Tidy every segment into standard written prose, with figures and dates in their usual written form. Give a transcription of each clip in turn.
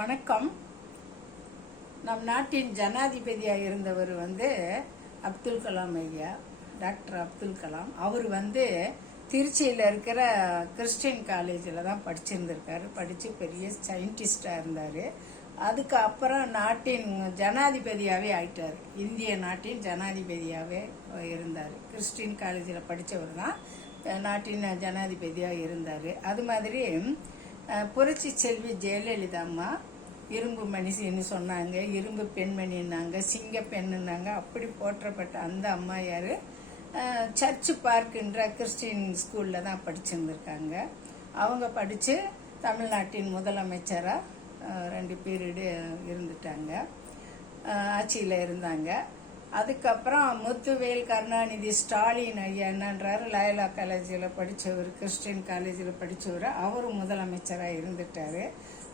வணக்கம். நம் நாட்டின் ஜனாதிபதியாக இருந்தவர் அப்துல் கலாம் ஐயா, டாக்டர் அப்துல் கலாம். அவர் திருச்சியில் இருக்கிற கிறிஸ்டின் காலேஜில் தான் படிச்சிருந்திருக்காரு. படித்து பெரிய சயின்டிஸ்டாக இருந்தார். அதுக்கப்புறம் நாட்டின் ஜனாதிபதியாகவே ஆயிட்டார். இந்திய நாட்டின் ஜனாதிபதியாகவே இருந்தார். கிறிஸ்டின் காலேஜில் படித்தவர் தான் நாட்டின் ஜனாதிபதியாக இருந்தார். அது மாதிரி புரட்சி செல்வி ஜெயலலிதா அம்மா இரும்பு மனுஷின்னு சொன்னாங்க, இரும்பு பெண்மணின்னாங்க, சிங்க பெண்ணுன்னாங்க. அப்படி போற்றப்பட்ட அந்த அம்மா யார்? சர்ச் பார்க்குன்ற கிறிஸ்டின் ஸ்கூலில் தான் படிச்சிருந்துருக்காங்க. அவங்க படித்து தமிழ்நாட்டின் முதலமைச்சராக 2 பீரியடு இருந்துட்டாங்க, ஆட்சியில் இருந்தாங்க. அதுக்கப்புறம் முத்துவேல் கருணாநிதி ஸ்டாலின் ஐயா என்னன்றாரு, லயோலா காலேஜில் படித்தவர், கிறிஸ்டின் காலேஜில் படித்தவர், அவரும் முதலமைச்சராக இருந்துட்டார்.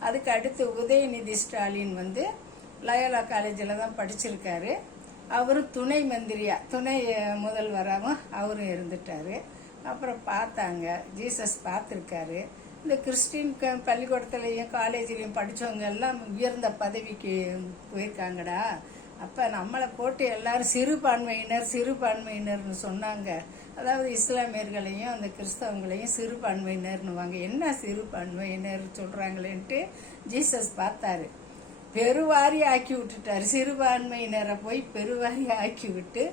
அதுக்கு அடுத்து உதயநிதி ஸ்டாலின் லயோலா காலேஜில் தான் படிச்சிருக்காரு. அவரும் துணை மந்திரியாக, துணை முதல்வராகவும் அவரும் இருந்துட்டார். அப்புறம் பார்த்தாங்க, ஜீசஸ் பார்த்துருக்காரு. இந்த கிறிஸ்டின் பள்ளிக்கூடத்துலையும் காலேஜ்லேயும் படித்தவங்க எல்லாம் உயர்ந்த பதவிக்கு போயிருக்காங்கடா. அப்போ நம்மளை போட்டு எல்லாரும் சிறுபான்மையினர்னு சொன்னாங்க. அதாவது இஸ்லாமியர்களையும் அந்த கிறிஸ்தவங்களையும் சிறுபான்மையினர்னுவாங்க. என்ன சிறுபான்மையினர் சொல்கிறாங்களேன்ட்டு ஜீசஸ் பார்த்தாரு, பெருவாரி ஆக்கி விட்டுட்டார். சிறுபான்மையினரை போய் பெருவாரி ஆக்கி விட்டு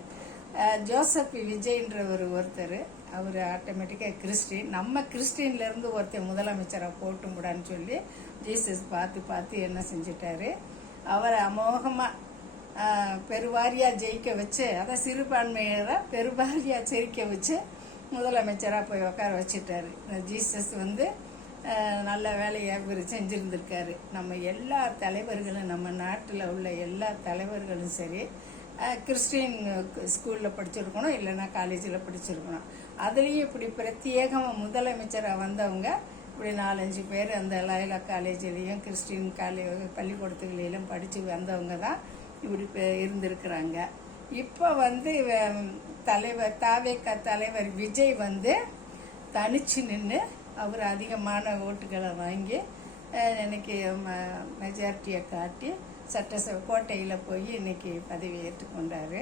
ஜோசப் விஜய்ன்றவர் ஒருத்தர், அவர் ஆட்டோமேட்டிக்காக கிறிஸ்டின், நம்ம கிறிஸ்டின்லேருந்து ஒருத்தர் முதலமைச்சராக போட்டுமுடான்னு சொல்லி ஜீசஸ் பார்த்து என்ன செஞ்சிட்டாரு, அவரை அமோகமாக பெருவாரியாக ஜெயிக்க வச்சு, அதான் சிறுபான்மையரை பெருவாரியாக ஜெயிக்க வச்சு முதலமைச்சராக போய் உட்கார வச்சுட்டாரு. ஜீசஸ் நல்ல வேலையை இவர் செஞ்சுருந்துருக்காரு. நம்ம எல்லா தலைவர்களும், நம்ம நாட்டில் உள்ள எல்லா தலைவர்களும் சரி கிறிஸ்டின் ஸ்கூலில் படிச்சிருக்கணும், இல்லைன்னா காலேஜில் படிச்சிருக்கணும். அதுலேயும் இப்படி பிரத்யேகமாக முதலமைச்சராக வந்தவங்க இப்படி 4-5 பேர் அந்த லயோலா காலேஜ்லேயும் கிறிஸ்டின் பள்ளிக்கூடத்துகளிலும் படித்து வந்தவங்க தான் இப்படி இருந்திருக்கிறாங்க. இப்போ தலைவர் விஜய் தனிச்சு நின்று அவர் அதிகமான ஓட்டுகளை வாங்கி இன்னைக்கு மெஜாரிட்டியை காட்டி சட்டசபை கோட்டையில் போய் இன்னைக்கு பதவி ஏற்றுக்கொண்டார்.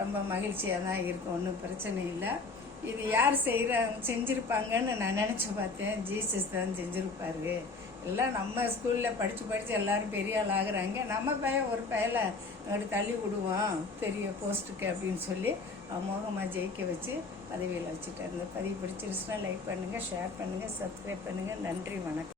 ரொம்ப மகிழ்ச்சியாக தான் இருக்கும், ஒன்றும் பிரச்சனை இல்லை. இது யார் செஞ்சுருப்பாங்கன்னு நான் நினச்சி பார்த்தேன். ஜீசஸ் தான் செஞ்சுருப்பாரு. எல்லாம் நம்ம ஸ்கூலில் படித்து எல்லாரும் பெரிய ஆள் ஆகுறாங்க, நம்ம ஒரு பயலை அப்படி தள்ளி விடுவோம் பெரிய போஸ்ட்டுக்கு அப்படின்னு சொல்லி அமோகமாக ஜெயிக்க வச்சு பதவியில் வச்சுட்டார். இந்த பதிவு பிடிச்சிருச்சுன்னா லைக் பண்ணுங்கள், ஷேர் பண்ணுங்கள், சப்ஸ்கிரைப் பண்ணுங்கள். நன்றி, வணக்கம்.